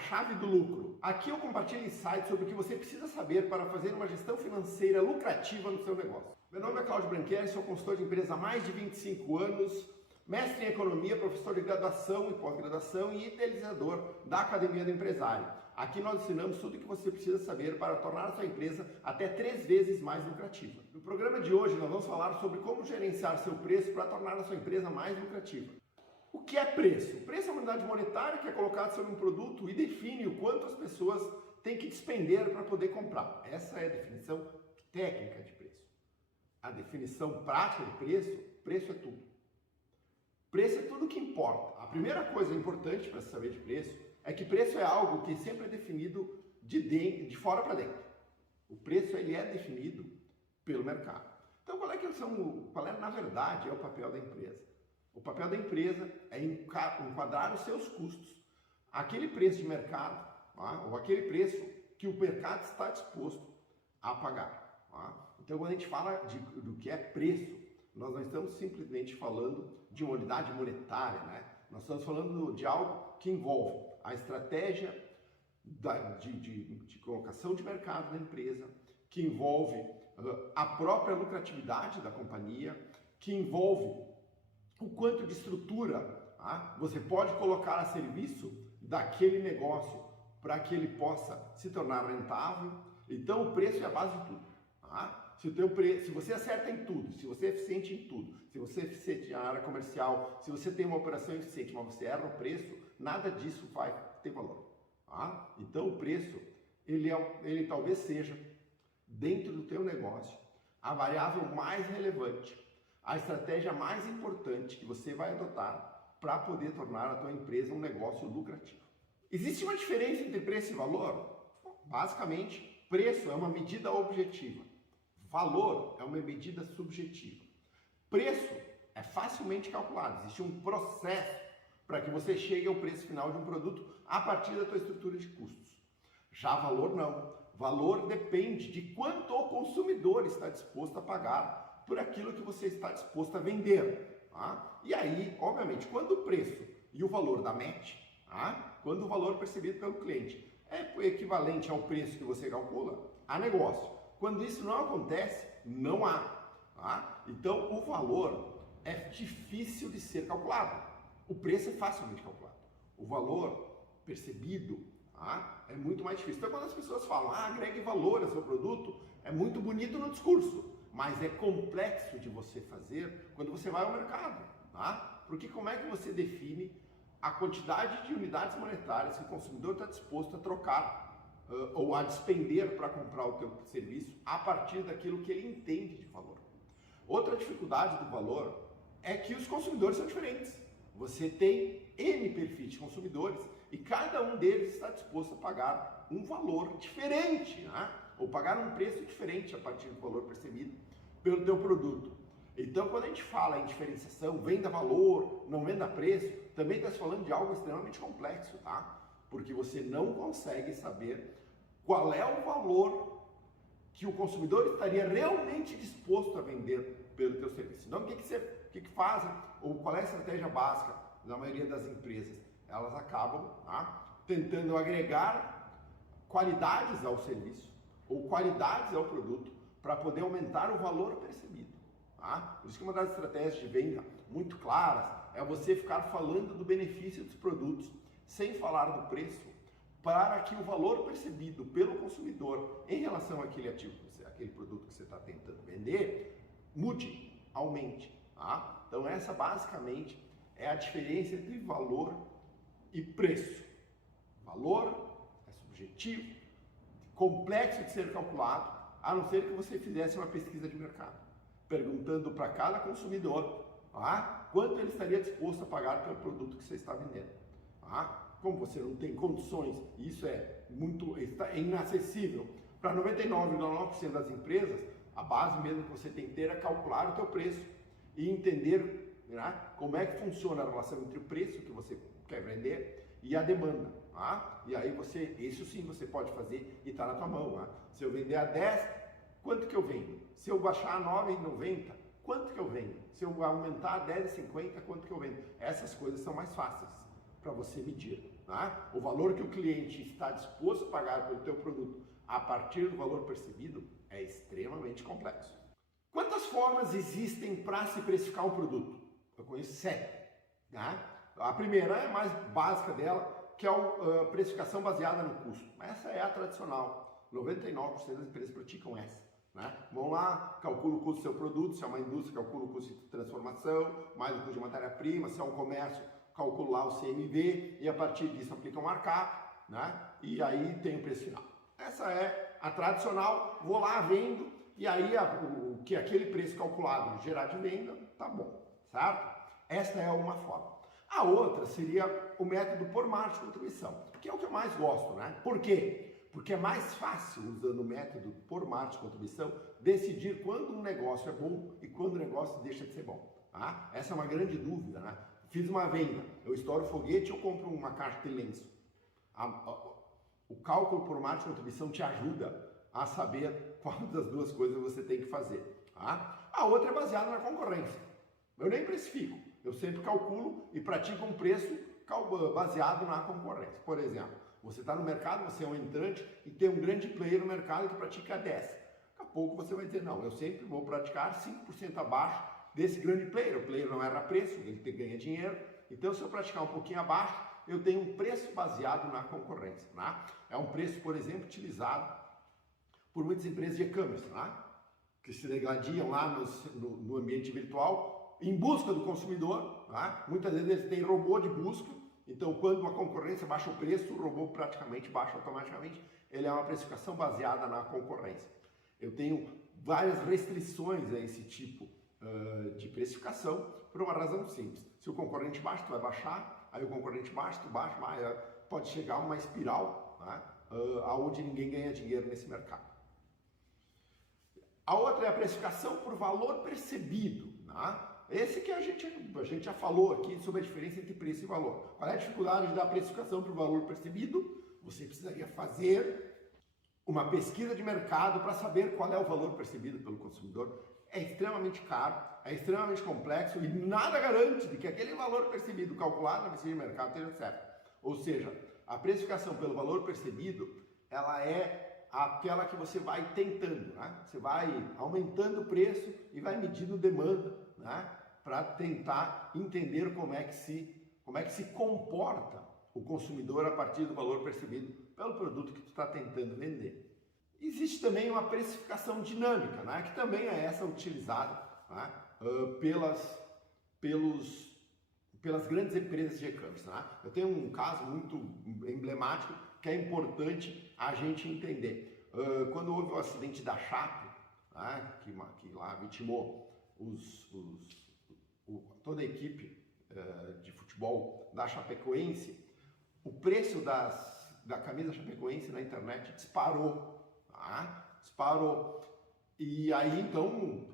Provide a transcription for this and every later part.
chave do lucro. Aqui eu compartilho insights sobre o que você precisa saber para fazer uma gestão financeira lucrativa no seu negócio. Meu nome é Cláudio Branchieri, sou consultor de empresa há mais de 25 anos, mestre em economia, professor de graduação e pós-graduação e idealizador da Academia do Empresário. Aqui nós ensinamos tudo o que você precisa saber para tornar a sua empresa até 3 vezes mais lucrativa. No programa de hoje nós vamos falar sobre como gerenciar seu preço para tornar a sua empresa mais lucrativa. O que é preço? O preço é uma unidade monetária que é colocada sobre um produto e define o quanto as pessoas têm que despender para poder comprar. Essa é a definição técnica de preço. A definição prática de preço é tudo. Preço é tudo o que importa. A primeira coisa importante para saber de preço é que preço é algo que sempre é definido de fora para dentro. O preço ele é definido pelo mercado. Então qual é na verdade é o papel da empresa? O papel da empresa é enquadrar os seus custos, aquele preço de mercado, tá? Ou aquele preço que o mercado está disposto a pagar. Tá? Então, quando a gente fala do que é preço, nós não estamos simplesmente falando de uma unidade monetária, né? Nós estamos falando de algo que envolve a estratégia de colocação de mercado da empresa, que envolve a própria lucratividade da companhia, que envolve o quanto de estrutura você pode colocar a serviço daquele negócio para que ele possa se tornar rentável. Então o preço é a base de tudo. Se você acerta em tudo, se você é eficiente em tudo, se você é eficiente na área comercial, se você tem uma operação eficiente, mas você erra o preço, nada disso vai ter valor. Então o preço, ele talvez seja, dentro do teu negócio, a variável mais relevante, a estratégia mais importante que você vai adotar para poder tornar a tua empresa um negócio lucrativo. Existe uma diferença entre preço e valor? Basicamente, preço é uma medida objetiva, valor é uma medida subjetiva. Preço é facilmente calculado, existe um processo para que você chegue ao preço final de um produto a partir da tua estrutura de custos. Já valor não. Valor depende de quanto o consumidor está disposto a pagar por aquilo que você está disposto a vender. E aí, obviamente, quando o preço e o valor da match, quando o valor percebido pelo cliente é equivalente ao preço que você calcula, há negócio. Quando isso não acontece, não há. Então, o valor é difícil de ser calculado. O preço é facilmente calculado. O valor percebido é muito mais difícil. Então, quando as pessoas falam, agregue valor ao seu produto, é muito bonito no discurso, mas é complexo de você fazer quando você vai ao mercado, Porque como é que você define a quantidade de unidades monetárias que o consumidor está disposto a trocar ou a despender para comprar o teu serviço a partir daquilo que ele entende de valor? Outra dificuldade do valor é que os consumidores são diferentes. Você tem N perfis de consumidores e cada um deles está disposto a pagar um valor diferente, ou pagar um preço diferente a partir do valor percebido pelo teu produto. Então, quando a gente fala em diferenciação, venda valor, não venda preço, também está se falando de algo extremamente complexo, Porque você não consegue saber qual é o valor que o consumidor estaria realmente disposto a vender pelo teu serviço. Então, o que fazem, ou qual é a estratégia básica da maioria das empresas? Elas acabam tentando agregar qualidades ao serviço ou qualidades ao produto para poder aumentar o valor percebido. Por isso que uma das estratégias de venda muito claras é você ficar falando do benefício dos produtos sem falar do preço, para que o valor percebido pelo consumidor em relação àquele ativo, aquele produto que você está tentando vender, mude, aumente. Então essa basicamente é a diferença entre valor e preço. Valor é subjetivo, complexo de ser calculado, a não ser que você fizesse uma pesquisa de mercado, perguntando para cada consumidor quanto ele estaria disposto a pagar pelo produto que você está vendendo. Como você não tem condições, e isso é inacessível para 99,9% das empresas, a base mesmo que você tem que ter é calcular o teu preço e entender como é que funciona a relação entre o preço que você quer vender e a demanda. E aí isso sim você pode fazer e está na tua mão. Se eu vender a 10, quanto que eu vendo? Se eu baixar a 9,90, quanto que eu vendo? Se eu aumentar a 10,50, quanto que eu vendo? Essas coisas são mais fáceis para você medir. né? O valor que o cliente está disposto a pagar pelo teu produto a partir do valor percebido é extremamente complexo. Quantas formas existem para se precificar um produto? Eu conheço 7. Né? A primeira é a mais básica dela, que é a precificação baseada no custo. Essa é a tradicional. 99% das empresas praticam essa. Né? Vão lá, calcula o custo do seu produto, se é uma indústria, calcula o custo de transformação, mais o custo de matéria-prima, se é um comércio, calcula lá o CMV e a partir disso aplica um markup, né? E aí tem o preço final. Essa é a tradicional, vou lá, vendo, e aí o que aquele preço calculado gerar de venda, tá bom, certo? Esta é uma forma. A outra seria o método por margem de contribuição, que é o que eu mais gosto, né? Por quê? Porque é mais fácil, usando o método por margem de contribuição, decidir quando um negócio é bom e quando o negócio deixa de ser bom. Tá? Essa é uma grande dúvida, né? Fiz uma venda, eu estouro o foguete ou compro uma caixa de lenço. O cálculo por margem de contribuição te ajuda a saber qual das duas coisas você tem que fazer. Tá? A outra é baseada na concorrência. Eu nem precifico, eu sempre calculo e pratico um preço baseado na concorrência. Por exemplo, você está no mercado, você é um entrante e tem um grande player no mercado que pratica 10. Daqui a pouco você vai dizer, não, eu sempre vou praticar 5% abaixo desse grande player. O player não erra preço, ele ganha dinheiro. Então, se eu praticar um pouquinho abaixo, eu tenho um preço baseado na concorrência. Né? É um preço, por exemplo, utilizado por muitas empresas de e-commerce, né? Que se degladiam lá no ambiente virtual em busca do consumidor. Né? Muitas vezes eles têm robô de busca. Então, quando a concorrência baixa o preço, o robô praticamente baixa automaticamente. Ele é uma precificação baseada na concorrência. Eu tenho várias restrições a esse tipo de precificação por uma razão simples. Se o concorrente baixa, tu vai baixar. Aí o concorrente baixa, tu baixa. Pode chegar a uma espiral, né? Onde ninguém ganha dinheiro nesse mercado. A outra é a precificação por valor percebido. Né? Esse que a gente já falou aqui sobre a diferença entre preço e valor. Qual é a dificuldade da precificação por valor percebido? Você precisaria fazer uma pesquisa de mercado para saber qual é o valor percebido pelo consumidor. É extremamente caro, é extremamente complexo e nada garante de que aquele valor percebido calculado na pesquisa de mercado esteja certo. Ou seja, a precificação pelo valor percebido, ela é aquela que você vai tentando, né? Você vai aumentando o preço e vai medindo demanda, né? Para tentar entender como é que se comporta o consumidor a partir do valor percebido pelo produto que tu está tentando vender. Existe também uma precificação dinâmica, né? Que também é essa utilizada, né? pelas grandes empresas de e-commerce. Né? Eu tenho um caso muito emblemático que é importante a gente entender. Quando houve o acidente da Chape, né? que lá vitimou toda a equipe de futebol da Chapecoense, o preço da camisa Chapecoense na internet disparou. Tá? Disparou. E aí, então,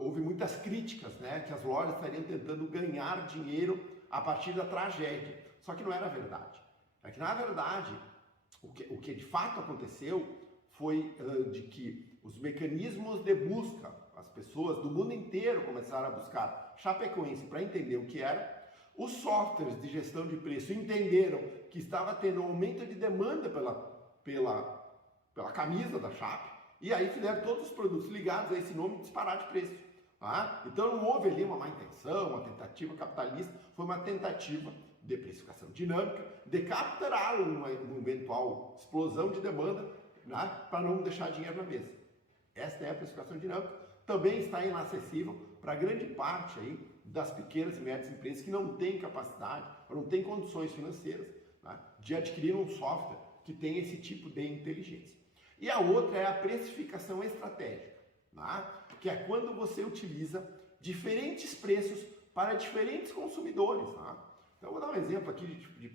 houve muitas críticas, né, que as lojas estariam tentando ganhar dinheiro a partir da tragédia. Só que não era verdade. É que, na verdade, o que de fato aconteceu foi de que os mecanismos de busca, as pessoas do mundo inteiro começaram a buscar Chapecoense para entender o que era. Os softwares de gestão de preço entenderam que estava tendo um aumento de demanda pela camisa da Chape. E aí fizeram todos os produtos ligados a esse nome disparar de preço. Tá? Então não houve ali uma má intenção, uma tentativa capitalista, foi uma tentativa de precificação dinâmica, de capturar uma eventual explosão de demanda, né, para não deixar dinheiro na mesa. Esta é a precificação dinâmica, também está inacessível para grande parte aí das pequenas e médias empresas que não têm capacidade, ou não têm condições financeiras, né, de adquirir um software que tem esse tipo de inteligência. E a outra é a precificação estratégica, né? Que é quando você utiliza diferentes preços para diferentes consumidores. Né? Então, eu vou dar um exemplo aqui de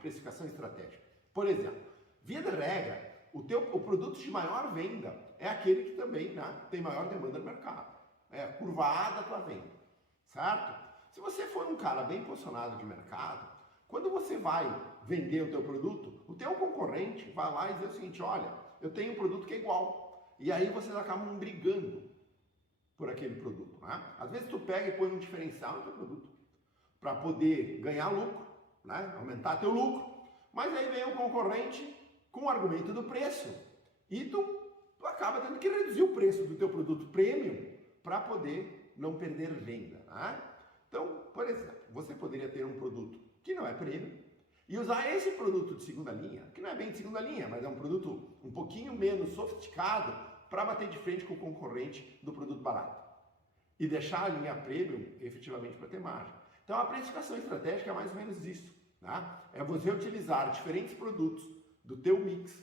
precificação estratégica. Por exemplo, via de regra, o produto de maior venda é aquele que também, né, tem maior demanda no mercado. É curvada a tua venda, certo? Se você for um cara bem posicionado de mercado, quando você vai vender o teu produto, o teu concorrente vai lá e diz o seguinte: olha, eu tenho um produto que é igual. E aí vocês acabam brigando por aquele produto. Né? Às vezes tu pega e põe um diferencial no teu produto para poder ganhar lucro, né? Aumentar teu lucro. Mas aí vem o concorrente com o argumento do preço e tu acaba tendo que reduzir o preço do teu produto premium para poder não perder venda. Né? Então, por exemplo, você poderia ter um produto que não é premium e usar esse produto de segunda linha, que não é bem de segunda linha, mas é um produto um pouquinho menos sofisticado para bater de frente com o concorrente do produto barato e deixar a linha premium efetivamente para ter margem. Então, a precificação estratégica é mais ou menos isso. Tá? É você utilizar diferentes produtos do teu mix,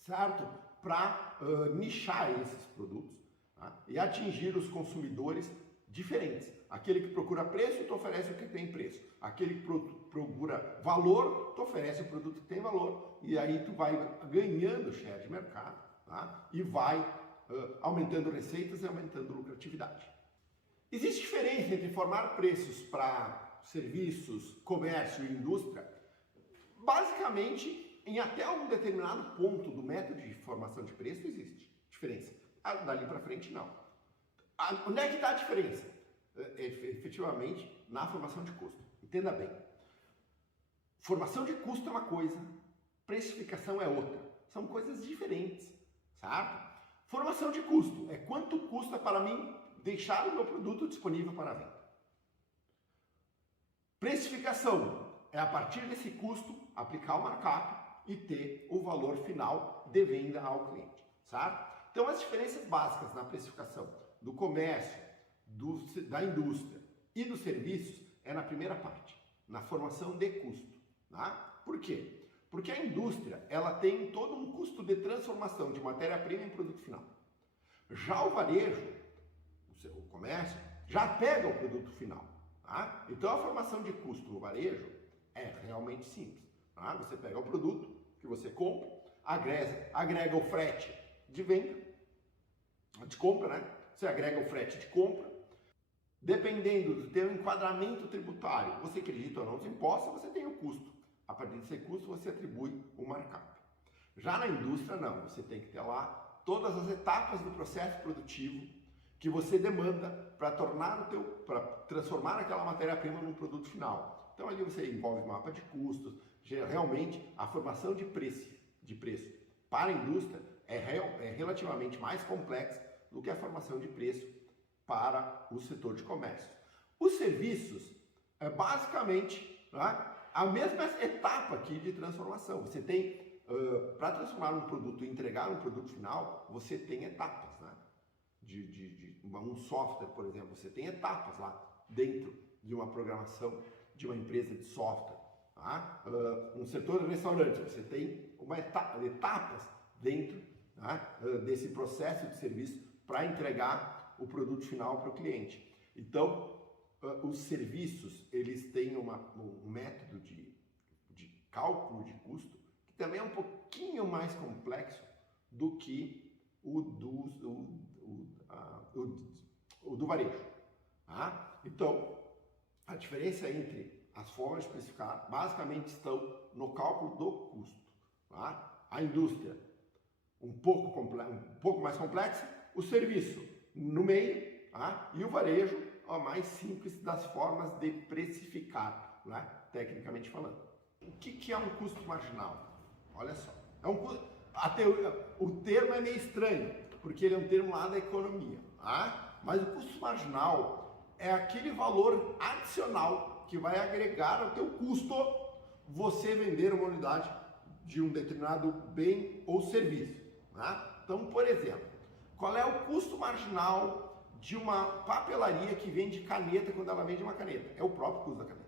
certo? Para nichar esses produtos, tá? E atingir os consumidores diferentes. Aquele que procura preço, tu oferece o que tem preço. Aquele que procura valor, tu oferece o produto que tem valor. E aí tu vai ganhando share de mercado, tá? E vai aumentando receitas e aumentando lucratividade. Existe diferença entre formar preços para serviços, comércio e indústria? Basicamente, em até algum determinado ponto do método de formação de preço existe diferença. Dali para frente, não. Onde é que está a diferença? Efetivamente, na formação de custo. Entenda bem. Formação de custo é uma coisa, precificação é outra. São coisas diferentes, certo? Formação de custo é quanto custa para mim deixar o meu produto disponível para venda. Precificação é a partir desse custo aplicar o markup e ter o valor final de venda ao cliente, certo? Então as diferenças básicas na precificação do comércio, da indústria e dos serviços é na primeira parte, na formação de custo, tá? Por quê? Porque a indústria ela tem todo um custo de transformação de matéria-prima em produto final. Já o varejo, o comércio, já pega o produto final. Tá? Então a formação de custo no varejo é realmente simples. Tá? Você pega o produto que você compra, agrega o frete de venda, de compra, né? Você agrega o frete de compra. Dependendo do teu enquadramento tributário, você acredita ou não nos impostos, você tem o custo. A partir desse custo você atribui o markup. Já na indústria não, você tem que ter lá todas as etapas do processo produtivo que você demanda para transformar aquela matéria-prima num produto final. Então ali você envolve mapa de custos, realmente a formação de preço para a indústria é relativamente mais complexa do que a formação de preço para o setor de comércio. Os serviços é basicamente, né, a mesma etapa aqui de transformação. Você tem, para transformar um produto e entregar um produto final, você tem etapas, né? Um software, por exemplo, você tem etapas lá dentro de uma programação de uma empresa de software. Tá? Um setor de restaurante, você tem etapas dentro, tá, desse processo de serviço para entregar o produto final para o cliente. Então, os serviços, eles têm um método de cálculo de custo que também é um pouquinho mais complexo do que o do varejo. Tá? Então, a diferença entre as formas de especificar basicamente estão no cálculo do custo. Tá? A indústria um pouco mais complexa, o serviço no meio, tá? E o varejo a mais simples das formas de precificar, né? Tecnicamente falando. O que é um custo marginal? Olha só, o termo é meio estranho, porque ele é um termo lá da economia, tá? Mas o custo marginal é aquele valor adicional que vai agregar ao teu custo você vender uma unidade de um determinado bem ou serviço. Tá? Então, por exemplo, qual é o custo marginal de uma papelaria que vende caneta quando ela vende uma caneta? É o próprio custo da caneta.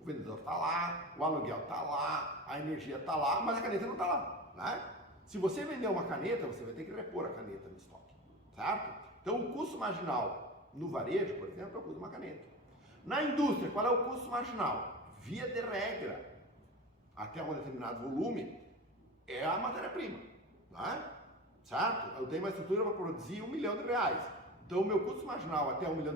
O vendedor está lá, o aluguel está lá, a energia está lá, mas a caneta não está lá. Né? Se você vender uma caneta, você vai ter que repor a caneta no estoque. Certo? Então, o custo marginal no varejo, por exemplo, é o custo de uma caneta. Na indústria, qual é o custo marginal? Via de regra, até um determinado volume, é a matéria-prima. Né? Certo? Eu tenho uma estrutura para produzir R$1 milhão. Então, o meu custo marginal até R$1 milhão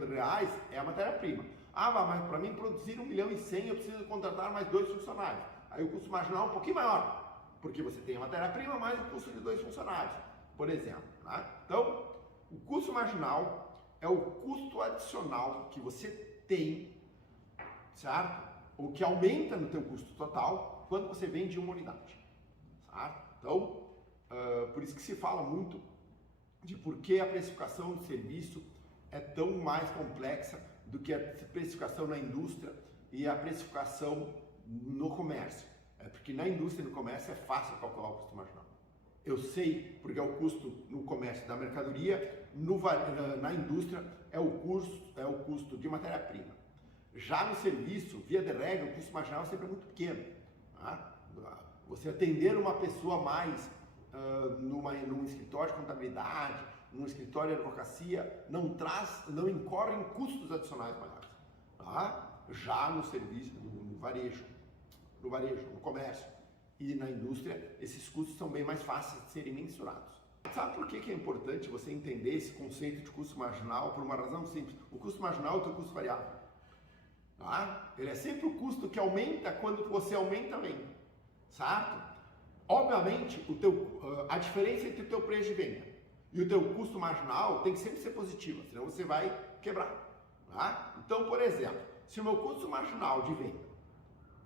é a matéria-prima. Ah, mas para mim produzir 1,1 milhão eu preciso contratar mais 2 funcionários. Aí o custo marginal é um pouquinho maior, porque você tem a matéria-prima mais o custo de 2 funcionários, por exemplo. Né? Então, o custo marginal é o custo adicional que você tem, certo? O que aumenta no teu custo total quando você vende uma unidade. Certo? Então, por isso que se fala muito de por que a precificação do serviço é tão mais complexa do que a precificação na indústria e a precificação no comércio. É porque na indústria e no comércio é fácil calcular o custo marginal. Eu sei porque é o custo no comércio da mercadoria, na indústria é o custo de matéria-prima. Já no serviço, via de regra, o custo marginal é sempre muito pequeno. Tá? Você atender uma pessoa mais num escritório de contabilidade, num escritório de advocacia, não incorre em custos adicionais maiores. Tá? Já no serviço, no varejo, no comércio e na indústria, esses custos são bem mais fáceis de serem mensurados. Sabe por que é importante você entender esse conceito de custo marginal? Por uma razão simples. O custo marginal é o teu custo variável. Tá? Ele é sempre o custo que aumenta quando você aumenta a venda. Certo? Obviamente, a diferença entre o teu preço de venda e o teu custo marginal tem que sempre ser positiva, senão você vai quebrar. Tá? Então, por exemplo, se o meu custo marginal de venda,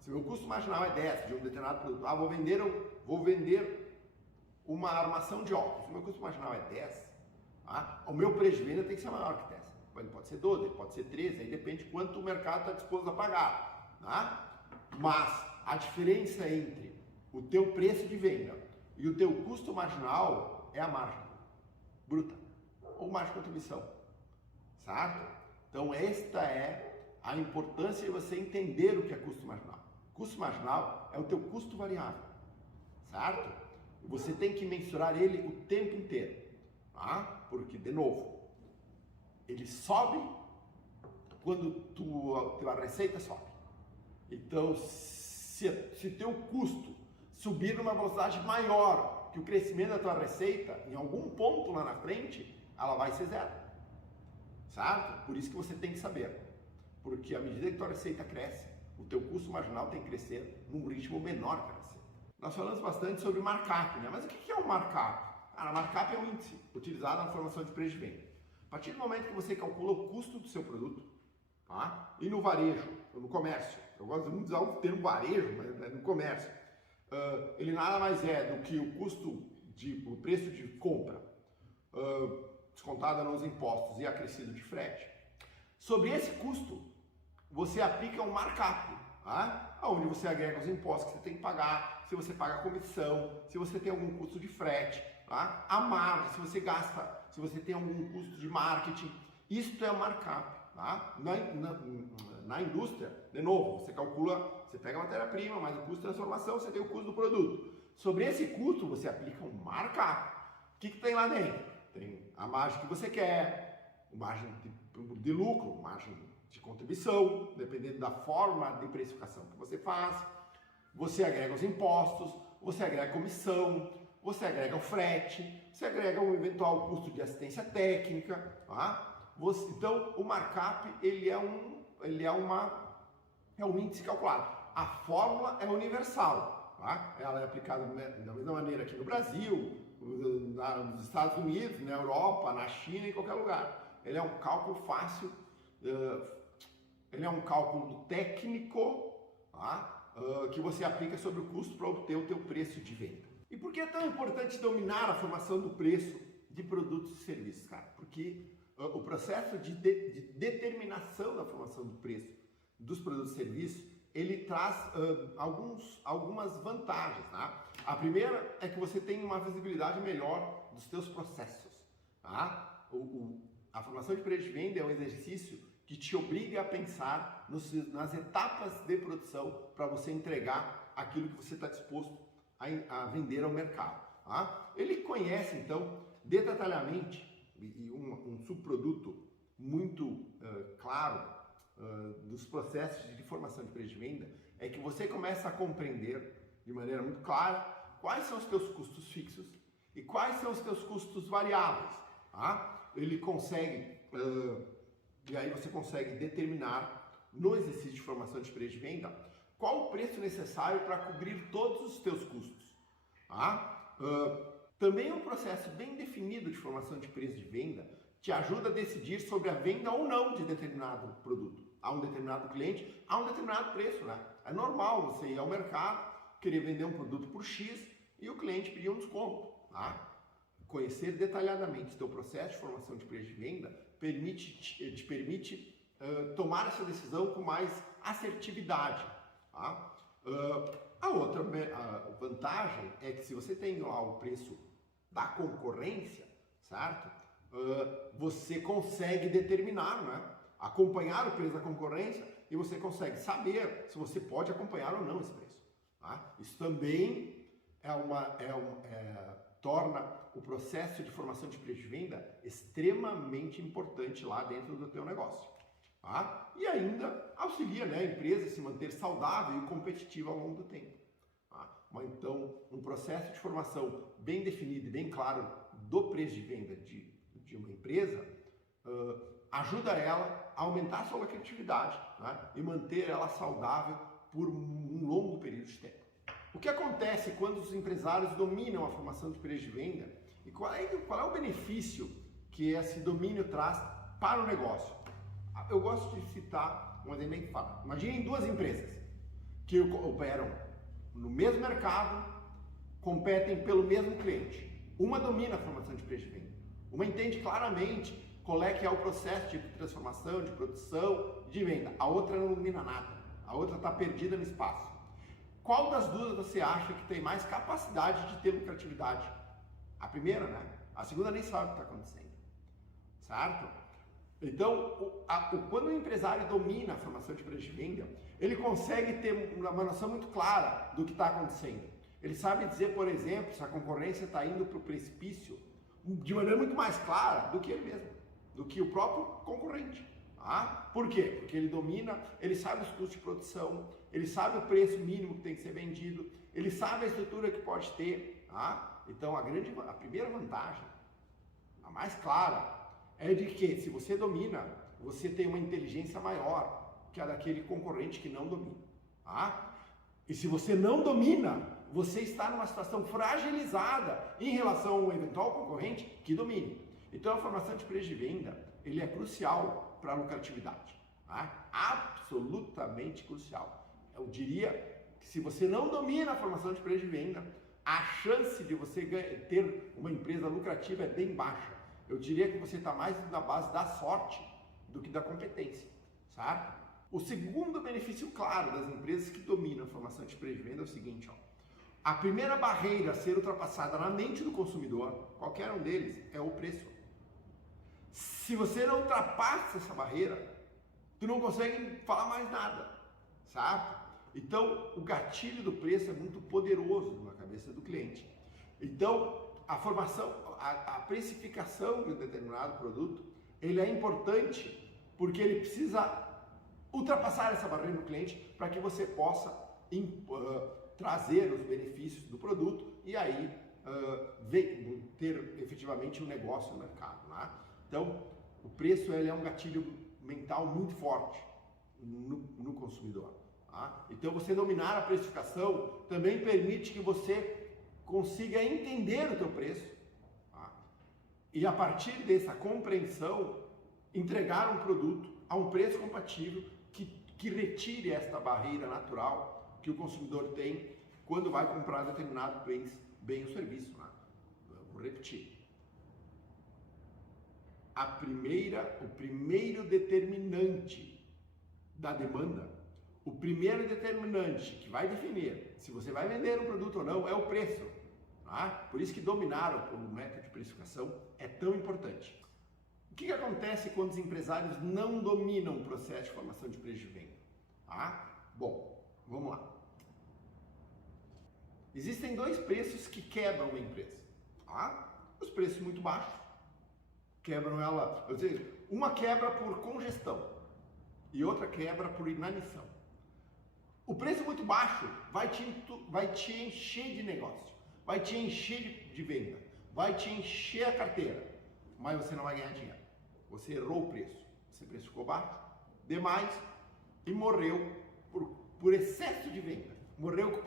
se o meu custo marginal é 10 de um determinado produto, vou vender uma armação de óculos, se o meu custo marginal é 10, tá? O meu preço de venda tem que ser maior que 10. Ele pode ser 12, ele pode ser 13, aí depende de quanto o mercado está disposto a pagar. Tá? Mas a diferença entre o teu preço de venda e o teu custo marginal é a margem bruta ou margem de contribuição, certo? Então esta é a importância de você entender o que é custo marginal. Custo marginal é o teu custo variável, certo? Você tem que mensurar ele o tempo inteiro, tá? Porque, de novo, ele sobe quando tua receita sobe. Então, se teu custo subir numa velocidade maior que o crescimento da tua receita, em algum ponto lá na frente, ela vai ser zero. Certo? Por isso que você tem que saber. Porque à medida que tua receita cresce, o teu custo marginal tem que crescer num ritmo menor que a receita. Nós falamos bastante sobre markup, né? Mas o que é um markup? Cara, markup é um índice utilizado na formação de preço de venda. A partir do momento que você calcula o custo do seu produto, tá? E no varejo, ou no comércio, eu gosto muito de usar o termo varejo, mas é no comércio, ele nada mais é do que o o preço de compra, descontado nos impostos e acrescido de frete. Sobre esse custo, você aplica um markup, tá? Onde você agrega os impostos que você tem que pagar, se você paga comissão, se você tem algum custo de frete, tá? A margem, se você gasta, se você tem algum custo de marketing, isso é o markup. Tá? Na indústria, de novo, você calcula, você pega a matéria-prima, mais o custo de transformação, você tem o custo do produto. Sobre esse custo, você aplica um markup. O que tem lá dentro? Tem a margem que você quer, margem de lucro, margem de contribuição, dependendo da forma de precificação que você faz. Você agrega os impostos, você agrega a comissão, você agrega o frete, você agrega um eventual custo de assistência técnica, tá? Então, o markup ele é um índice calculado. A fórmula é universal, tá? Ela é aplicada da mesma maneira aqui no Brasil, nos Estados Unidos, na Europa, na China, em qualquer lugar. Ele é um cálculo fácil, ele é um cálculo técnico, tá? Que você aplica sobre o custo para obter o teu preço de venda. E por que é tão importante dominar a formação do preço de produtos e serviços, cara? Porque o processo de determinação da formação do preço dos produtos e serviços, ele traz algumas vantagens, tá? A primeira é que você tem uma visibilidade melhor dos teus processos, tá? A formação de preço de venda é um exercício que te obriga a pensar nas etapas de produção para você entregar aquilo que você está disposto a vender ao mercado, tá? Ele conhece, então, detalhadamente e um subproduto muito claro dos processos de formação de preço de venda é que você começa a compreender de maneira muito clara quais são os teus custos fixos e quais são os teus custos variáveis. Tá? Ele consegue, e aí você consegue determinar no exercício de formação de preço de venda qual o preço necessário para cobrir todos os teus custos. Tá? Também um processo bem definido de formação de preço de venda te ajuda a decidir sobre a venda ou não de determinado produto a um determinado cliente, a um determinado preço, né? É normal você ir ao mercado querer vender um produto por X e o cliente pedir um desconto. Tá? Conhecer detalhadamente o teu processo de formação de preço de venda te permite tomar essa decisão com mais assertividade. Tá? A outra vantagem é que se você tem lá o preço da concorrência, certo? Você consegue determinar, né? Acompanhar o preço da concorrência e você consegue saber se você pode acompanhar ou não esse preço. Tá? Isso também torna o processo de formação de preço de venda extremamente importante lá dentro do teu negócio. Tá? E ainda auxilia, né, a empresa a se manter saudável e competitiva ao longo do tempo. Tá? Então, um processo de formação bem definido e bem claro do preço de venda de uma empresa ajuda ela a aumentar a sua lucratividade, né, e manter ela saudável por um longo período de tempo. O que acontece quando os empresários dominam a formação de preço de venda e qual é o benefício que esse domínio traz para o negócio? Eu gosto de citar um exemplo bem fácil. Imaginem duas empresas que operam no mesmo mercado, competem pelo mesmo cliente. Uma domina a formação de preço de venda. Uma entende claramente qual é que é o processo de transformação, de produção, de venda. A outra não domina nada. A outra está perdida no espaço. Qual das duas você acha que tem mais capacidade de ter lucratividade? A primeira, né? A segunda nem sabe o que está acontecendo. Certo? Então, quando o empresário domina a formação de preço de venda, ele consegue ter uma noção muito clara do que está acontecendo. Ele sabe dizer, por exemplo, se a concorrência está indo para o precipício de maneira muito mais clara do que ele mesmo, do que o próprio concorrente. Tá? Por quê? Porque ele domina, ele sabe os custos de produção, ele sabe o preço mínimo que tem que ser vendido, ele sabe a estrutura que pode ter. Tá? Então, a primeira vantagem, a mais clara, é de que se você domina, você tem uma inteligência maior que a daquele concorrente que não domina. Tá? E se você não domina, você está numa situação fragilizada em relação a um eventual concorrente que domine. Então a formação de preço de venda, ele é crucial para a lucratividade. Tá? Absolutamente crucial. Eu diria que se você não domina a formação de preço de venda, a chance de você ter uma empresa lucrativa é bem baixa. Eu diria que você está mais na base da sorte do que da competência, certo? O segundo benefício claro das empresas que dominam a formação de preço de venda é o seguinte, ó. A primeira barreira a ser ultrapassada na mente do consumidor, qualquer um deles, é o preço. Se você não ultrapassa essa barreira, tu não consegue falar mais nada, certo? Então, o gatilho do preço é muito poderoso na cabeça do cliente. Então, a formação, a precificação de um determinado produto, ele é importante porque ele precisa ultrapassar essa barreira do cliente para que você possa trazer os benefícios do produto e aí ter efetivamente um negócio no mercado. Né? Então, o preço ele é um gatilho mental muito forte no consumidor. Tá? Então, você dominar a precificação também permite que você consiga entender o teu preço, tá? E a partir dessa compreensão, entregar um produto a um preço compatível que retire esta barreira natural que o consumidor tem quando vai comprar determinado bem ou serviço. Né? Vou repetir. O primeiro determinante da demanda, o primeiro determinante que vai definir se você vai vender um produto ou não é o preço. Tá? Por isso que dominar o método de precificação é tão importante. O que acontece quando os empresários não dominam o processo de formação de preço de venda? Tá? Bom, vamos lá. Existem dois preços que quebram uma empresa. Tá? Os preços muito baixos quebram ela, ou seja, uma quebra por congestão e outra quebra por inanição. O preço muito baixo vai te encher de negócio, vai te encher de venda, vai te encher a carteira, mas você não vai ganhar dinheiro. Você errou o preço, você precificou baixo demais e morreu por excesso de venda, morreu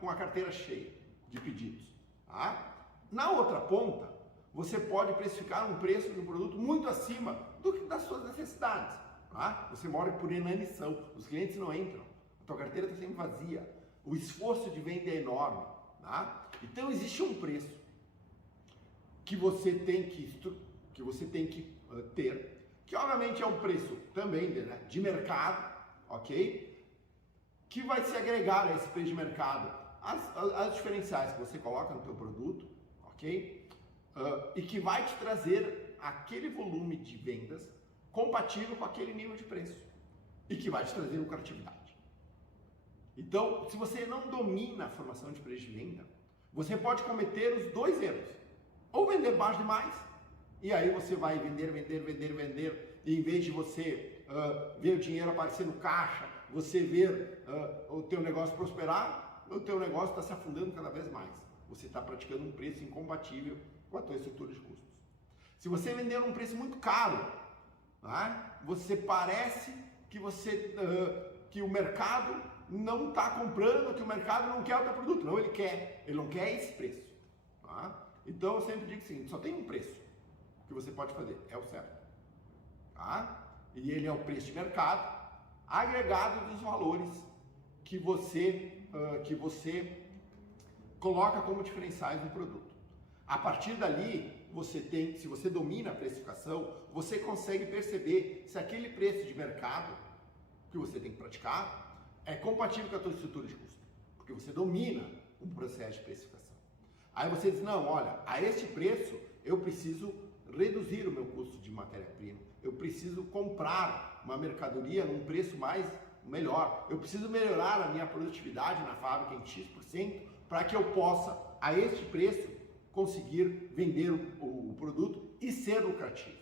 com a carteira cheia de pedidos. Tá? Na outra ponta, você pode precificar um preço de um produto muito acima das suas necessidades. Tá? Você morre por inanição, os clientes não entram, a tua carteira está sempre vazia, o esforço de venda é enorme, tá? Então existe um preço que você tem que ter, que obviamente é um preço também de mercado, ok? Que vai se agregar a esse preço de mercado as diferenciais que você coloca no teu produto, ok? E que vai te trazer aquele volume de vendas compatível com aquele nível de preço e que vai te trazer lucratividade. Então, se você não domina a formação de preço de venda, você pode cometer os dois erros. Ou vender baixo demais, e aí você vai vender, e em vez de você ver o dinheiro aparecer no caixa, você ver o teu negócio prosperar, o teu negócio está se afundando cada vez mais. Você está praticando um preço incompatível com a tua estrutura de custos. Se você vender um preço muito caro, tá? Você parece que que o mercado não está comprando, que o mercado não quer o teu produto. Não, ele não quer esse preço. Tá? Então eu sempre digo o seguinte, só tem um preço que você pode fazer, é o certo. Tá? E ele é o preço de mercado agregado dos valores que você coloca como diferenciais no produto. A partir dali, se você domina a precificação, você consegue perceber se aquele preço de mercado que você tem que praticar é compatível com a tua estrutura de custo, porque você domina um processo de precificação. Aí você diz, não, olha, a este preço eu preciso reduzir o meu custo de matéria-prima, eu preciso comprar uma mercadoria num preço melhor, eu preciso melhorar a minha produtividade na fábrica em X% para que eu possa, a este preço, conseguir vender o produto e ser lucrativo,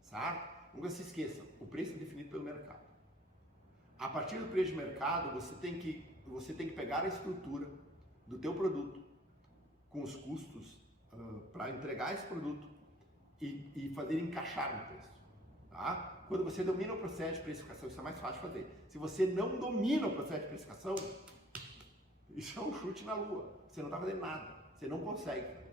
certo? Nunca se esqueçam, o preço é definido pelo mercado. A partir do preço de mercado, você tem que pegar a estrutura do teu produto com os custos para entregar esse produto e fazer encaixar no preço. Tá? Quando você domina o processo de precificação, isso é mais fácil de fazer. Se você não domina o processo de precificação, isso é um chute na lua. Você não está fazendo nada. Você não consegue.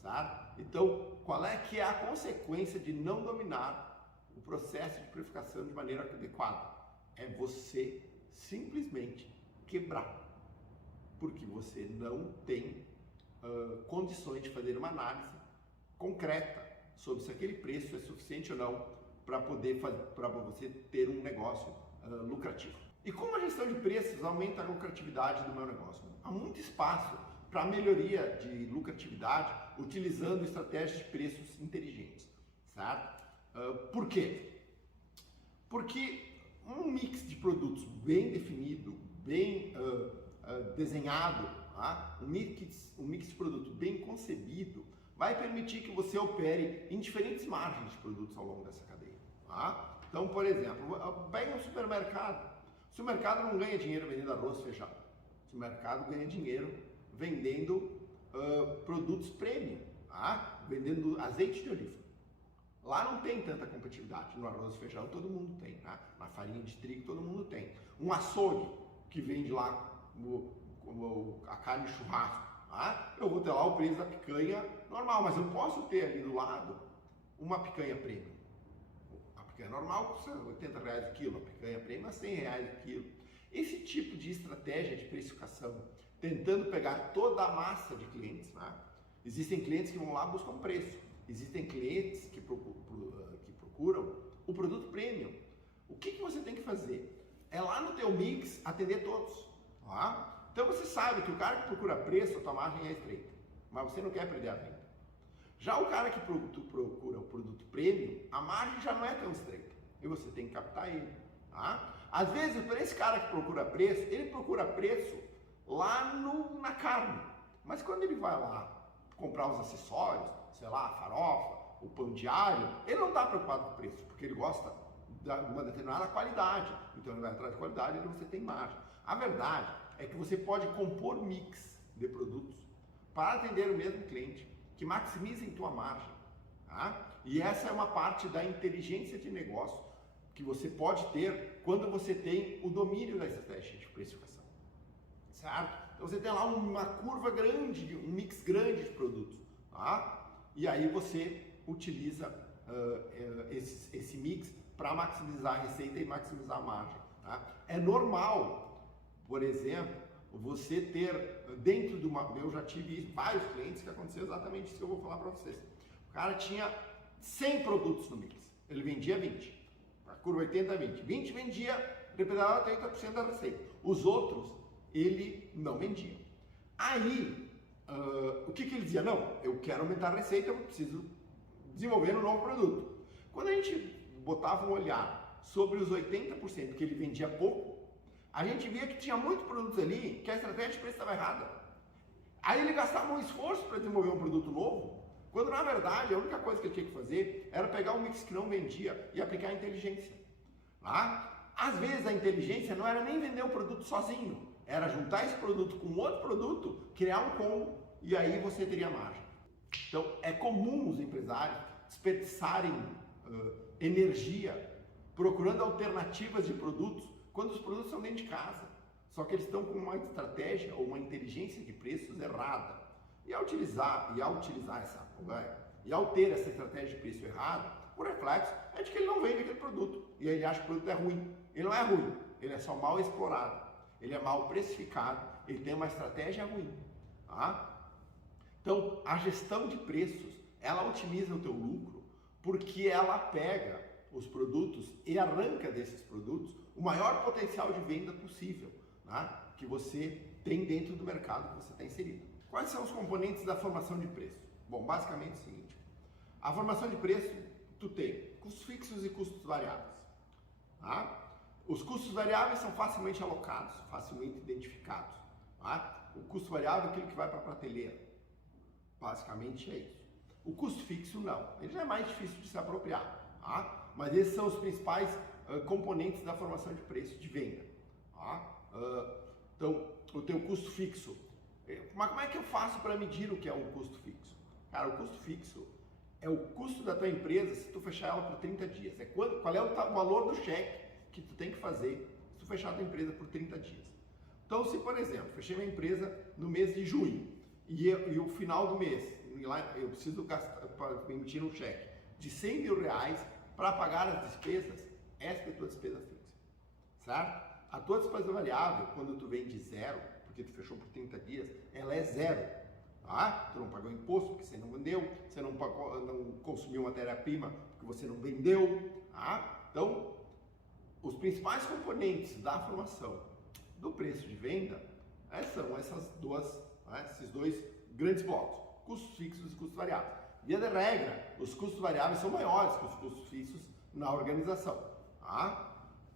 Sabe? Então, qual é que é a consequência de não dominar o processo de precificação de maneira adequada? É você simplesmente quebrar. Porque você não tem condições de fazer uma análise concreta sobre se aquele preço é suficiente ou não para você ter um negócio lucrativo. E como a gestão de preços aumenta a lucratividade do meu negócio? Há muito espaço para melhoria de lucratividade utilizando estratégias de preços inteligentes, certo? Por quê? Porque um mix de produtos bem definido, bem desenhado, tá? um mix de produto bem concebido, vai permitir que você opere em diferentes margens de produtos ao longo dessa cadeia. Tá? Então, por exemplo, pega um supermercado. O supermercado não ganha dinheiro vendendo arroz e feijão. O supermercado ganha dinheiro vendendo produtos premium, tá? Vendendo azeite de oliva. Lá não tem tanta competitividade. No arroz e feijão todo mundo tem, tá? Na farinha de trigo todo mundo tem. Um açougue que vende lá a carne de churrasco, tá? Eu vou ter lá o preço da picanha normal, mas eu posso ter ali do lado uma picanha premium. A picanha normal custa R$80 o quilo, a picanha premium é R$100 o quilo. Esse tipo de estratégia de precificação, tentando pegar toda a massa de clientes, tá? Existem clientes que vão lá e buscam preço. Existem clientes que procuram o produto premium. O que você tem que fazer? É lá no teu mix atender todos. Tá? Então você sabe que o cara que procura preço, a tua margem é estreita, mas você não quer perder a venda. Já o cara que procura o produto premium, a margem já não é tão estreita e você tem que captar ele. Tá? Às vezes, para esse cara que procura preço, ele procura preço lá na carne, mas quando ele vai lá comprar os acessórios, sei lá, a farofa, o pão de alho, ele não está preocupado com o preço, porque ele gosta de uma determinada qualidade. Então ele vai atrás de qualidade e você tem margem. A verdade é que você pode compor mix de produtos para atender o mesmo cliente, que maximizem tua margem. Tá? E essa é uma parte da inteligência de negócio que você pode ter quando você tem o domínio da estratégia de precificação. Certo? Então você tem lá uma curva grande, um mix grande de produtos. Tá? E aí você utiliza esse mix para maximizar a receita e maximizar a margem. Tá? É normal, por exemplo, você ter dentro de uma... Eu já tive vários clientes que aconteceu exatamente isso que eu vou falar para vocês. O cara tinha 100 produtos no mix, ele vendia 20, a curva 80-20. 20 vendia, representava 30% da receita. Os outros, ele não vendia. Aí, o que ele dizia? Não, eu quero aumentar a receita, eu preciso desenvolver um novo produto. Quando a gente botava um olhar sobre os 80% que ele vendia pouco, a gente via que tinha muitos produtos ali que a estratégia de preço estava errada. Aí ele gastava um esforço para desenvolver um produto novo, quando na verdade a única coisa que ele tinha que fazer era pegar um mix que não vendia e aplicar a inteligência. Tá? Às vezes a inteligência não era nem vender o produto sozinho, era juntar esse produto com outro produto, criar um combo e aí você teria margem. Então é comum os empresários desperdiçarem energia procurando alternativas de produtos quando os produtos são dentro de casa. Só que eles estão com uma estratégia ou uma inteligência de preços errada. E ao ter essa estratégia de preço errada, o reflexo é de que ele não vende aquele produto. E ele acha que o produto é ruim. Ele não é ruim, ele é só mal explorado. Ele é mal precificado, ele tem uma estratégia ruim. Tá? Então, a gestão de preços, ela otimiza o teu lucro porque ela pega os produtos e arranca desses produtos o maior potencial de venda possível, né, que você tem dentro do mercado que você está inserido. Quais são os componentes da formação de preço? Bom, basicamente é o seguinte, a formação de preço, tu tem custos fixos e custos variáveis. Tá? Os custos variáveis são facilmente alocados, facilmente identificados. Tá? O custo variável é aquilo que vai para a prateleira. Basicamente é isso. O custo fixo não, ele já é mais difícil de se apropriar. Tá? Mas esses são os principais componentes da formação de preço de venda. Tá? Então, o teu custo fixo. Mas como é que eu faço para medir o que é um custo fixo? Cara, o custo fixo é o custo da tua empresa se tu fechar ela por 30 dias. Qual é o valor do cheque que tu tem que fazer se tu fechar a tua empresa por 30 dias. Então, se por exemplo, fechei minha empresa no mês de junho e o final do mês, eu preciso emitir um cheque de 100 mil reais para pagar as despesas, essa é a tua despesa fixa, certo? A tua despesa variável, quando tu vende zero, porque tu fechou por 30 dias, ela é zero, tá? Tu não pagou imposto porque você não vendeu, você não consumiu matéria-prima porque você não vendeu, tá? Então, os principais componentes da formação do preço de venda são esses dois grandes blocos, custos fixos e custos variáveis. Via de regra, os custos variáveis são maiores que os custos fixos na organização. Tá?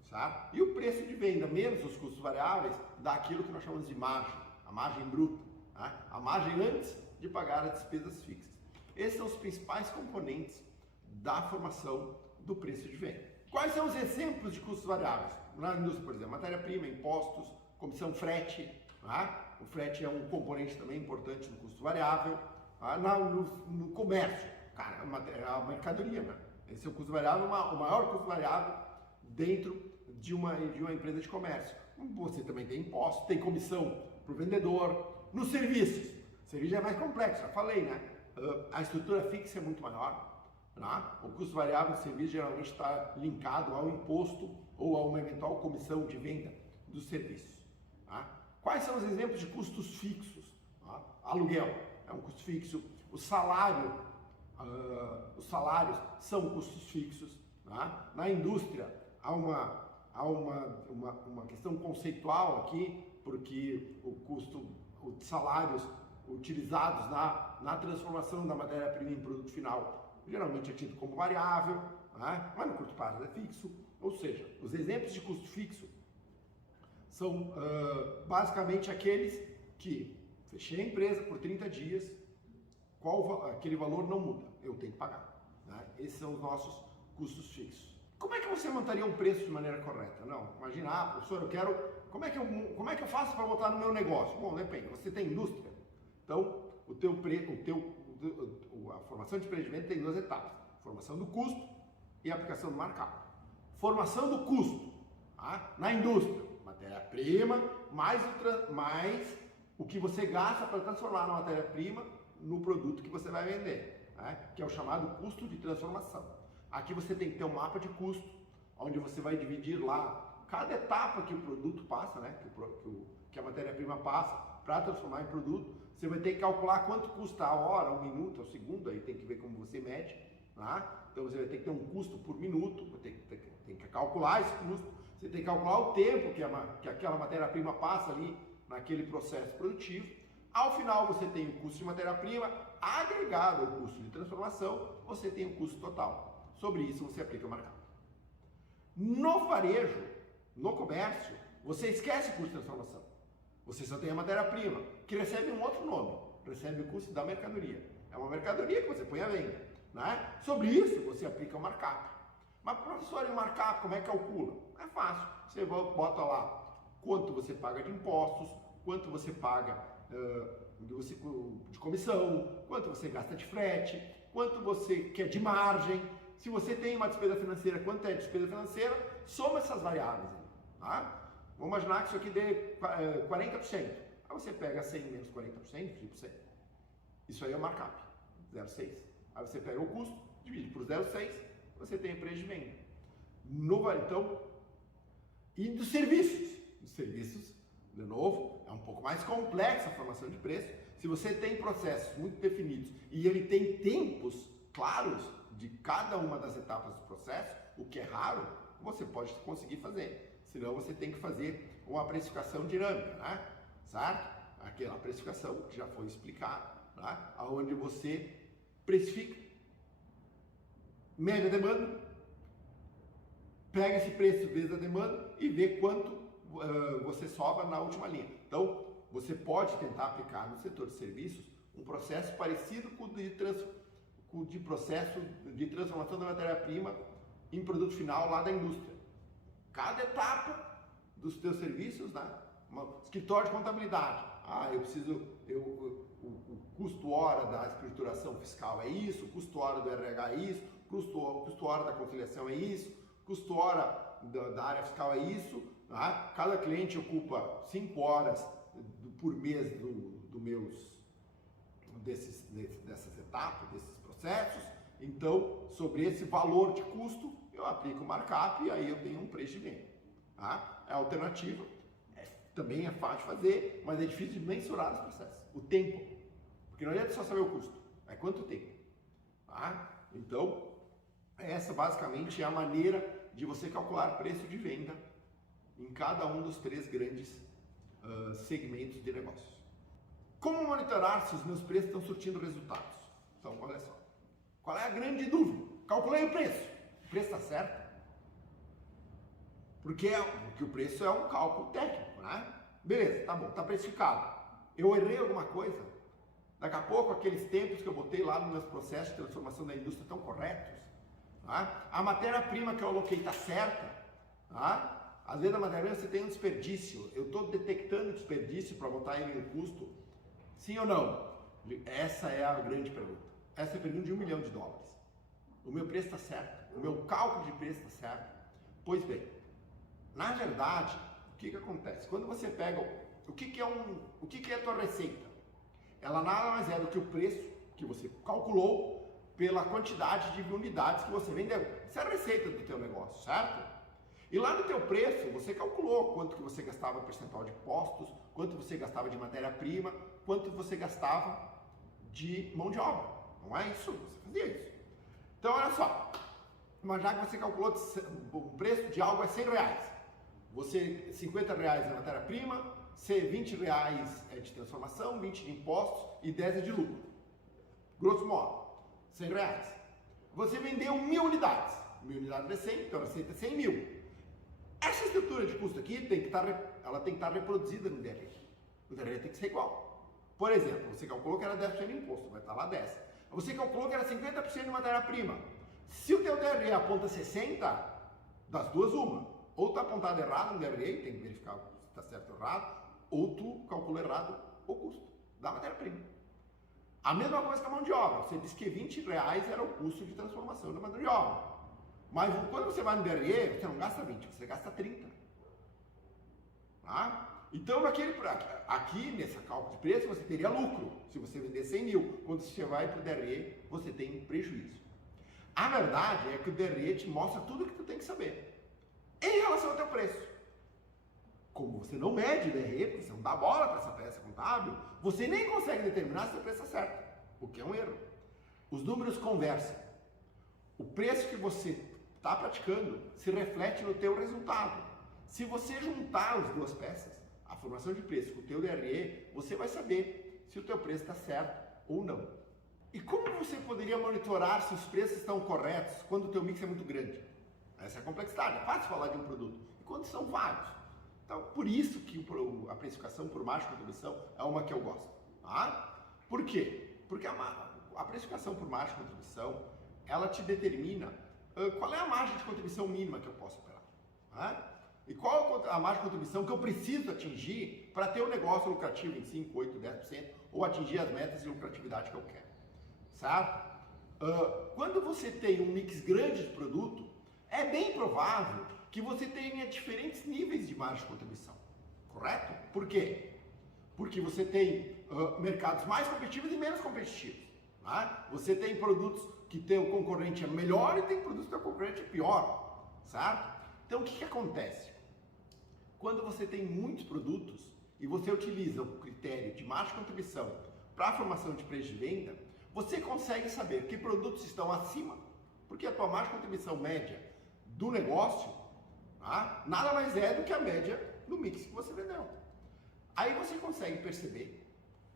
Certo? E o preço de venda menos os custos variáveis dá aquilo que nós chamamos de margem, a margem bruta, tá? A margem antes de pagar as despesas fixas. Esses são os principais componentes da formação do preço de venda. Quais são os exemplos de custos variáveis? Na indústria, por exemplo, matéria-prima, impostos, comissão frete. Tá? O frete é um componente também importante no custo variável. Tá? No comércio, cara, a mercadoria, né? Esse é o custo variável, o maior custo variável dentro de uma empresa de comércio. Você também tem imposto, tem comissão para o vendedor. Nos serviços, o serviço é mais complexo, já falei, né? A estrutura fixa é muito maior. Tá? O custo variável do serviço geralmente está linkado ao imposto ou a uma eventual comissão de venda dos serviços. Tá? Quais são os exemplos de custos fixos? Tá? Aluguel é um custo fixo, os salários são custos fixos. Tá? Na indústria há uma questão conceitual aqui, porque os salários utilizados na transformação da matéria-prima em produto final geralmente é tido como variável, né? Mas no curto prazo é fixo. Ou seja, os exemplos de custo fixo são basicamente aqueles que fechei a empresa por 30 dias, aquele valor não muda, eu tenho que pagar. Né? Esses são os nossos custos fixos. Como é que você montaria um preço de maneira correta? Não, imagina, professor, como é que eu faço para botar no meu negócio? Bom, depende, você tem indústria, então a formação de preço de venda tem duas etapas, formação do custo e aplicação do mercado. Formação do custo, tá? Na indústria, matéria-prima, mais o que você gasta para transformar a matéria-prima no produto que você vai vender, né? Que é o chamado custo de transformação. Aqui você tem que ter um mapa de custo, onde você vai dividir lá cada etapa que o produto passa, né, que a matéria-prima passa para transformar em produto, você vai ter que calcular quanto custa a hora, o minuto, o segundo, aí tem que ver como você mede, tá? Então você vai ter que ter um custo por minuto, tem que calcular esse custo, você tem que calcular o tempo que aquela matéria-prima passa ali naquele processo produtivo. Ao final você tem o custo de matéria-prima agregado ao custo de transformação, você tem o custo total. Sobre isso você aplica o markup. No varejo, no comércio, você esquece o custo de transformação. Você só tem a matéria-prima, que recebe um outro nome, recebe o custo da mercadoria. É uma mercadoria que você põe à venda, né? Sobre isso você aplica o markup. Mas, professor, e o markup, como é que calcula? É fácil. Você bota lá quanto você paga de impostos, quanto você paga de comissão, quanto você gasta de frete, quanto você quer de margem. Se você tem uma despesa financeira, quanto é de despesa financeira, soma essas variáveis. Tá? Vamos imaginar que isso aqui dê 40%. Aí você pega 100 menos 40%, 20%. Isso aí é o markup, 0,6. Aí você pega o custo, divide por 0,6, você tem o preço de venda. Então, e dos serviços? Dos serviços, de novo, é um pouco mais complexa a formação de preço. Se você tem processos muito definidos e ele tem tempos claros de cada uma das etapas do processo, o que é raro, você pode conseguir fazer. Senão você tem que fazer uma precificação dinâmica, né? Certo? Aquela precificação que já foi explicada, né? Onde você precifica, mede a demanda, pega esse preço vezes a demanda e vê quanto você sobra na última linha. Então, você pode tentar aplicar no setor de serviços um processo parecido com o de processo de transformação da matéria-prima em produto final lá da indústria. Cada etapa dos teus serviços, né? Escritório de contabilidade. O custo hora da escrituração fiscal é isso, o custo hora do RH é isso, custo hora da conciliação é isso, custo hora da área fiscal é isso. Tá? Cada cliente ocupa 5 horas por mês dessas etapas, desses processos. Então, sobre esse valor de custo, eu aplico o markup e aí eu tenho um preço de venda. Tá? É alternativa, também é fácil de fazer, mas é difícil de mensurar os processos. O tempo, porque não adianta só saber o custo, é quanto tempo. Tá? Então, essa basicamente é a maneira de você calcular preço de venda em cada um dos 3 grandes segmentos de negócios. Como monitorar se os meus preços estão surtindo resultados? Então, olha só. Qual é a grande dúvida? Calculei o preço. O preço está certo? Porque o preço é um cálculo técnico, né? Beleza, tá bom, tá precificado. Eu errei alguma coisa? Daqui a pouco, aqueles tempos que eu botei lá nos meus processos de transformação da indústria estão corretos? Tá? A matéria-prima que eu aloquei está certa? Tá? Às vezes a matéria-prima você tem um desperdício. Eu estou detectando desperdício para botar ele no custo? Sim ou não? Essa é a grande pergunta. Essa é a pergunta de $1 milhão. O meu preço está certo? O meu cálculo de preço está certo? Pois bem, na verdade, o que acontece? Quando você pega o que é a tua receita? Ela nada mais é do que o preço que você calculou pela quantidade de unidades que você vendeu. Essa é a receita do teu negócio, certo? E lá no teu preço, você calculou quanto que você gastava percentual de impostos, quanto você gastava de matéria-prima, quanto você gastava de mão de obra. Não é isso? Você fazia isso. Então, olha só. Imagina que você calculou o preço de algo é R$100. Você, R$50 é matéria-prima, R$20 é de transformação, 20 de impostos e 10 é de lucro. Grosso modo, R$100. Você vendeu 1.000 unidades. 1.000 unidades é 100, então a receita é 100 mil. Essa estrutura de custo aqui tem que estar reproduzida no DRE. O DRE tem que ser igual. Por exemplo, você calculou que era 10% de imposto, vai estar lá 10%. Você calculou que era 50% de matéria-prima. Se o teu DRE aponta 60%, das duas uma. Ou está apontado errado no DRE, tem que verificar se está certo ou errado, ou tu calcula errado o custo da matéria-prima. A mesma coisa com a mão de obra. Você disse que R$20 era o custo de transformação da mão de obra. Mas quando você vai no DRE, você não gasta 20, você gasta 30. Tá? Então, aqui, nessa cálculo de preço, você teria lucro se você vender 100 mil. Quando você vai para o DRE, você tem prejuízo. A verdade é que o DRE te mostra tudo o que tu tem que saber em relação ao teu preço. como você não mede o DRE, porque você não dá bola para essa peça contábil, você nem consegue determinar se o preço é certo, o que é um erro. Os números conversam. O preço que você está praticando se reflete no teu resultado. Se você juntar as duas peças, a formação de preço com o teu DRE, você vai saber se o teu preço está certo ou não. E como você poderia monitorar se os preços estão corretos quando o teu mix é muito grande? Essa é a complexidade. É fácil falar de um produto. E quando são vários? Então, por isso que a precificação por margem de contribuição é uma que eu gosto. Tá? Por quê? Porque a precificação por margem de contribuição, ela te determina qual é a margem de contribuição mínima que eu posso operar. Tá? E qual a margem de contribuição que eu preciso atingir para ter um negócio lucrativo em 5, 8, 10% ou atingir as metas de lucratividade que eu quero. Certo? Quando você tem um mix grande de produto, é bem provável que você tenha diferentes níveis de margem de contribuição, correto? Por quê? Porque você tem mercados mais competitivos e menos competitivos. Né? Você tem produtos que tem o concorrente é melhor e tem produtos que o concorrente é pior, certo? Então o que acontece? Quando você tem muitos produtos e você utiliza o critério de margem de contribuição para a formação de preço de venda, você consegue saber que produtos estão acima, porque a tua margem de contribuição média do negócio, tá? Nada mais é do que a média do mix que você vendeu. Aí você consegue perceber,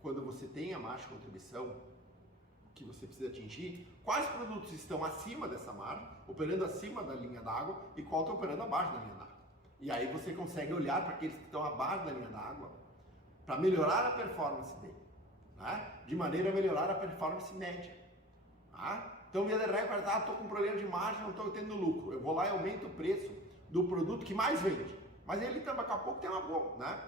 quando você tem a margem de contribuição que você precisa atingir, quais produtos estão acima dessa margem, operando acima da linha d'água, e qual está operando abaixo da linha d'água. E aí você consegue olhar para aqueles que estão abaixo da linha d'água para melhorar a performance dele, né? De maneira a melhorar a performance média. Tá? Então o VDR vai estou com problema de margem, não estou tendo lucro. Eu vou lá e aumento o preço do produto que mais vende. Mas ele também, daqui a pouco tem uma boa, né?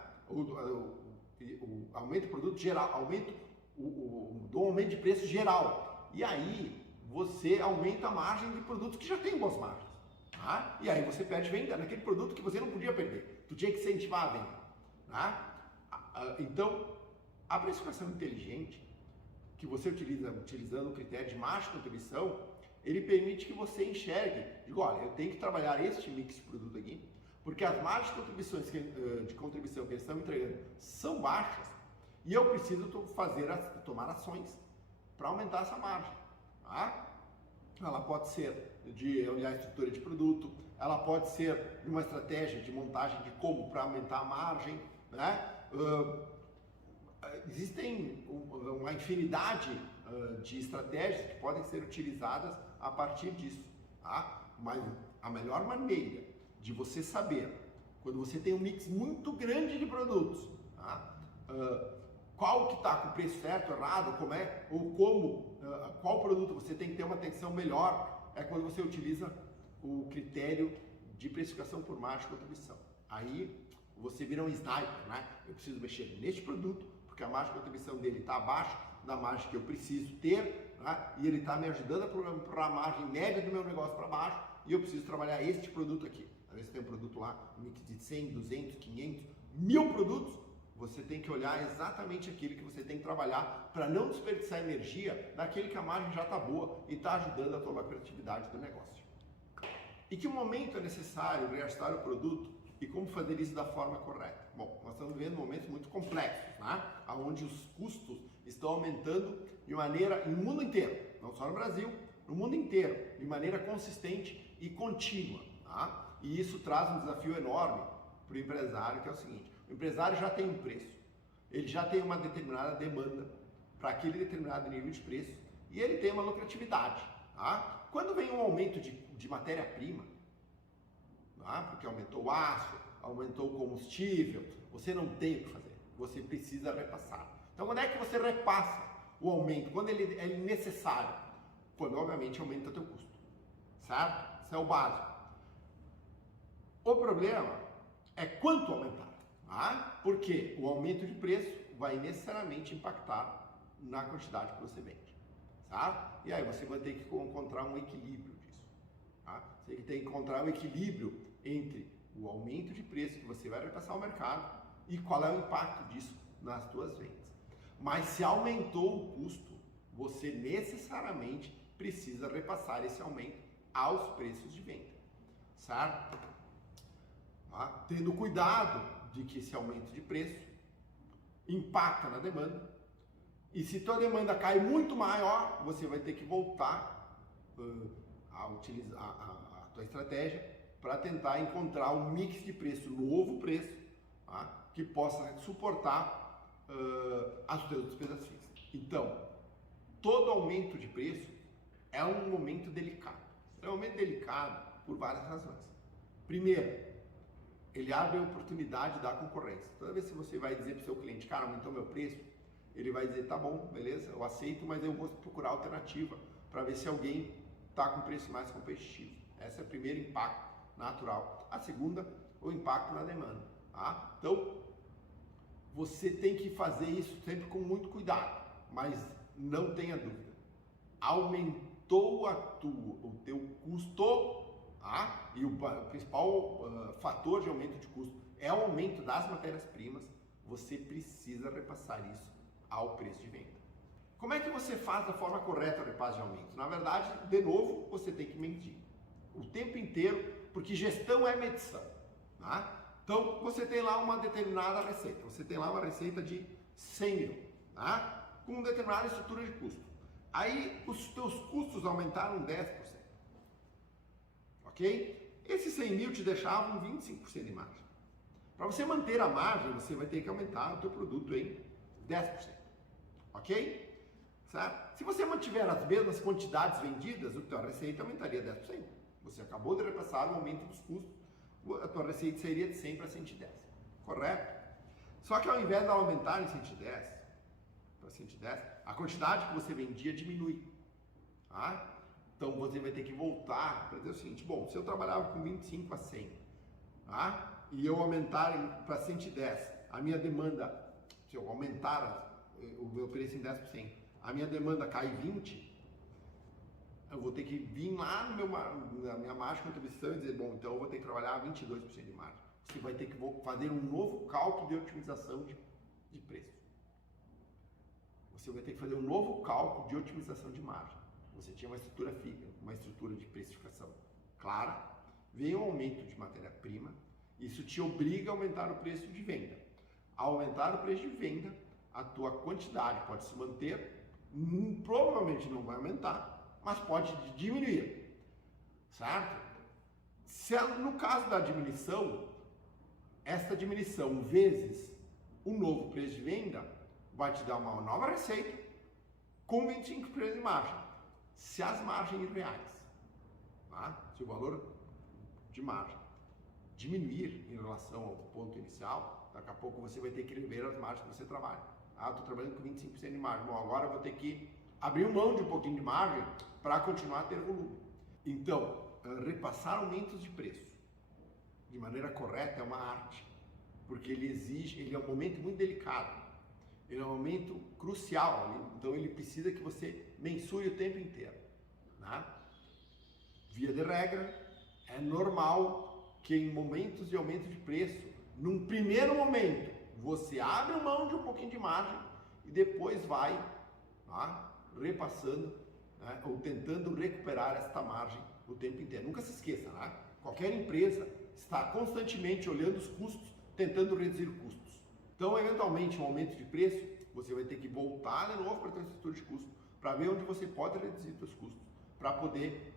Aumento do produto geral, aumento do aumento de preço geral. E aí você aumenta a margem de produtos que já tem boas margens. Tá? E aí você perde venda naquele produto que você não podia perder. Tu tinha que incentivar a venda. Tá? Então, a precificação inteligente que você utiliza utilizando o critério de margem de contribuição, ele permite que você enxergue, digo, olha, eu tenho que trabalhar este mix de produto aqui, porque as margens de contribuição que eles estão entregando são baixas e eu preciso tomar ações para aumentar essa margem. Tá? Ela pode ser de olhar a estrutura de produto, ela pode ser de uma estratégia de montagem de como para aumentar a margem, né? Existem uma infinidade de estratégias que podem ser utilizadas a partir disso, tá? Mas a melhor maneira de você saber, quando você tem um mix muito grande de produtos, tá? Qual que está com o preço certo, errado, como é, ou como, qual produto você tem que ter uma atenção melhor, é quando você utiliza o critério de precificação por margem de contribuição. Aí você vira um sniper, né? Eu preciso mexer neste produto, porque a margem de contribuição dele está abaixo da margem que eu preciso ter, né? E ele está me ajudando a programar a margem média do meu negócio para baixo, e eu preciso trabalhar este produto aqui. Às vezes tem um produto lá, um mix de 100, 200, 500, 1000 produtos, você tem que olhar exatamente aquele que você tem que trabalhar para não desperdiçar energia naquele que a margem já está boa e está ajudando a tua lucratividade do negócio. E que momento é necessário gastar o produto e como fazer isso da forma correta? Bom, nós estamos vivendo momentos muito complexos, né? Onde os custos estão aumentando de maneira, no mundo inteiro, não só no Brasil, no mundo inteiro, de maneira consistente e contínua. Tá? E isso traz um desafio enorme para o empresário, que é o seguinte: o empresário já tem um preço, ele já tem uma determinada demanda para aquele determinado nível de preço e ele tem uma lucratividade. Tá? Quando vem um aumento de matéria-prima, tá? Porque aumentou o aço, aumentou o combustível, você não tem o que fazer, você precisa repassar. Então, quando é que você repassa o aumento? Quando ele é necessário? Quando, obviamente, aumenta o teu custo, certo? Isso é o básico. O problema é quanto aumentar, tá? Porque o aumento de preço vai necessariamente impactar na quantidade que você vende, certo? E aí você vai ter que encontrar um equilíbrio disso, tá? Você tem que encontrar um equilíbrio entre o aumento de preço que você vai repassar ao mercado e qual é o impacto disso nas tuas vendas. Mas se aumentou o custo, você necessariamente precisa repassar esse aumento aos preços de venda, certo? tá? Tendo cuidado de que esse aumento de preço impacta na demanda, e se tua demanda cai muito maior, você vai ter que voltar a utilizar a tua estratégia para tentar encontrar um mix de preço, novo preço, tá? Que possa suportar as tuas despesas fixas. Então, todo aumento de preço é um momento delicado. É um momento delicado por várias razões. Primeiro, ele abre a oportunidade da concorrência. Toda vez que você vai dizer para o seu cliente, cara, aumentou meu preço, ele vai dizer, tá bom, beleza, eu aceito, mas eu vou procurar alternativa para ver se alguém está com preço mais competitivo. Esse é o primeiro impacto natural. A segunda, o impacto na demanda. Tá? Então, você tem que fazer isso sempre com muito cuidado, mas não tenha dúvida. Aumentou o teu custo, tá? E o principal fator de aumento de custo é o aumento das matérias-primas. Você precisa repassar isso ao preço de venda. Como é que você faz da forma correta o repasse de aumento? Na verdade, de novo, você tem que medir o tempo inteiro, porque gestão é medição. Tá? Então, você tem lá uma determinada receita. Você tem lá uma receita de 100 mil, tá? Com uma determinada estrutura de custo. Aí, os teus custos aumentaram 10%. Ok? Esses 100 mil te deixavam 25% de margem. Para você manter a margem, você vai ter que aumentar o teu produto em 10%. Ok? Certo? Se você mantiver as mesmas quantidades vendidas, a tua receita aumentaria 10%. Você acabou de repassar o aumento dos custos, a tua receita seria de 100 para 110. Correto? Só que ao invés de ela aumentar em 110 para 110, a quantidade que você vendia diminui. Tá? Então você vai ter que voltar para dizer o seguinte, bom, se eu trabalhava com 25 a 100, tá? E eu aumentar para 110, a minha demanda, se eu aumentar o meu preço em 10%, a minha demanda cai 20%, eu vou ter que vir lá na minha margem de contribuição e dizer, bom, então eu vou ter que trabalhar 22% de margem. Você vai ter que fazer um novo cálculo de otimização de preço. Você vai ter que fazer um novo cálculo de otimização de margem. Você tinha uma estrutura fixa, uma estrutura de precificação clara, vem um aumento de matéria-prima, isso te obriga a aumentar o preço de venda. Ao aumentar o preço de venda, a tua quantidade pode se manter, provavelmente não vai aumentar, mas pode diminuir, certo? Se no caso da diminuição, esta diminuição vezes um novo preço de venda vai te dar uma nova receita com 25% de margem. Se as margens reais, tá? Se o valor de margem diminuir em relação ao ponto inicial, daqui a pouco você vai ter que rever as margens que você trabalha. Ah, estou trabalhando com 25% de margem, bom, agora eu vou ter que abrir mão de um pouquinho de margem para continuar a ter volume. Então, repassar aumentos de preço de maneira correta é uma arte, porque ele é um momento muito delicado, ele é um momento crucial, então ele precisa que você mensure o tempo inteiro. Né? Via de regra, é normal que em momentos de aumento de preço, num primeiro momento, você abre mão de um pouquinho de margem e depois vai, tá, repassando, né, ou tentando recuperar esta margem o tempo inteiro. Nunca se esqueça, né? Qualquer empresa está constantemente olhando os custos, tentando reduzir custos. Então, eventualmente, um aumento de preço, você vai ter que voltar de novo para a sua estrutura de custo, para ver onde você pode reduzir seus custos, para poder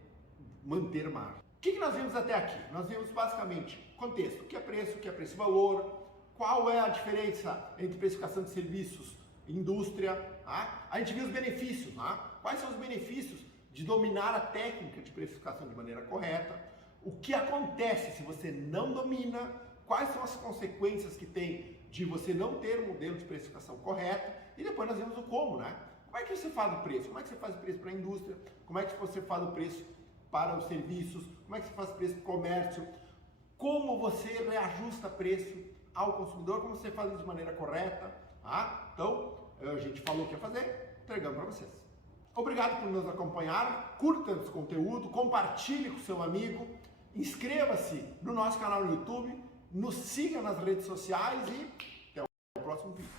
manter margem. O que nós vimos até aqui? Nós vimos basicamente contexto, o que é preço e valor, qual é a diferença entre precificação de serviços e indústria, tá? A gente viu os benefícios, tá? Quais são os benefícios de dominar a técnica de precificação de maneira correta, o que acontece se você não domina, quais são as consequências que tem de você não ter um modelo de precificação correto, e depois nós vimos o como, né? Como é que você faz o preço? Como é que você faz o preço para a indústria? Como é que você faz o preço para os serviços? Como é que você faz o preço para o comércio? Como você reajusta preço ao consumidor? Como você faz isso de maneira correta? Tá? Então, a gente falou o que ia fazer, entregamos para vocês. Obrigado por nos acompanhar, curta esse conteúdo, compartilhe com seu amigo, inscreva-se no nosso canal no YouTube, nos siga nas redes sociais e até o próximo vídeo.